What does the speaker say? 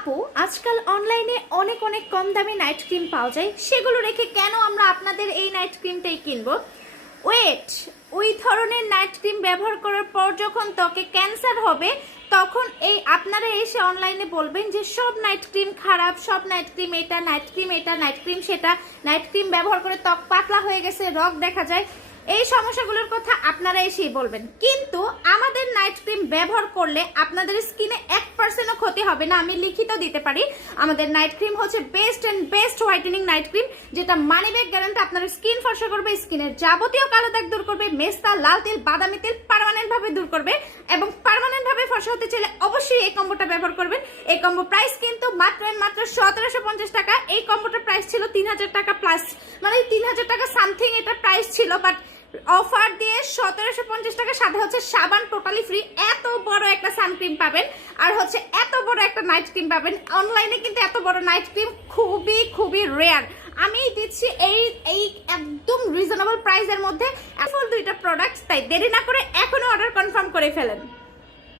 আপু আজকাল অনলাইনে অনেক অনেক কম দামে নাইট ক্রিম পাওয়া যায়, সেগুলো রেখে কেন আমরা আপনাদের এই নাইট ক্রিমটাই কিনবো? ওয়েট, ওই ধরনের নাইট ক্রিম ব্যবহার করার পর যখন ত্বকে ক্যান্সার হবে তখন এই আপনারা এসে অনলাইনে বলবেন যে সব নাইট ক্রিম খারাপ, সব নাইট ক্রিম এটা, নাইট ক্রিম এটা, নাইট ক্রিম সেটা, নাইট ক্রিম ব্যবহার করে ত্বক পাতলা হয়ে গেছে, রগ দেখা যায়। এই সমস্যাগুলোর কথা আপনারা এসেই বলবেন, কিন্তু আমাদের নাইট ক্রিম ব্যবহার করলে আপনাদের স্কিনে 1%ও ক্ষতি হবে না। আমি লিখিত দিতে পারি, আমাদের নাইট ক্রিম হচ্ছে best and best whitening night cream, যেটা মানি ব্যাগ গ্যারান্টি আপনার স্কিন ফর্সা করবে, স্কিনের যাবতীয় কালো দাগ দূর করবে, মেস্তা, লাল তেল, বাদামি তেল পার্মানেন্ট ভাবে দূর করবে। এবং পার্মানেন্ট ভাবে ফর্সা হতে চাইলে অবশ্যই এই কম্বোটা ব্যবহার করবেন। এই কম্বো প্রাইস কিন্তু মাত্র 1750 টাকা। এই কম্বোটার প্রাইস ছিল 3000 টাকা প্লাস, মানে 3000 টাকা সামথিং এটা প্রাইস ছিল, বাট অফার দিয়ে 1750 টাকা সাথে হচ্ছে সাবান টোটালি ফ্রি। এত বড় একটা সানক্রিম পাবেন আর হচ্ছে এত বড় একটা নাইট ক্রিম পাবেন। অনলাইনে কিন্তু এত বড় নাইট ক্রিম খুবই খুবই রেয়ার। আমি দিচ্ছি এই একদম রিজনেবল প্রাইসের মধ্যে ফুল দুইটা প্রোডাক্ট, তাই দেরি না করে এখনো অর্ডার কনফার্ম করে ফেলেন।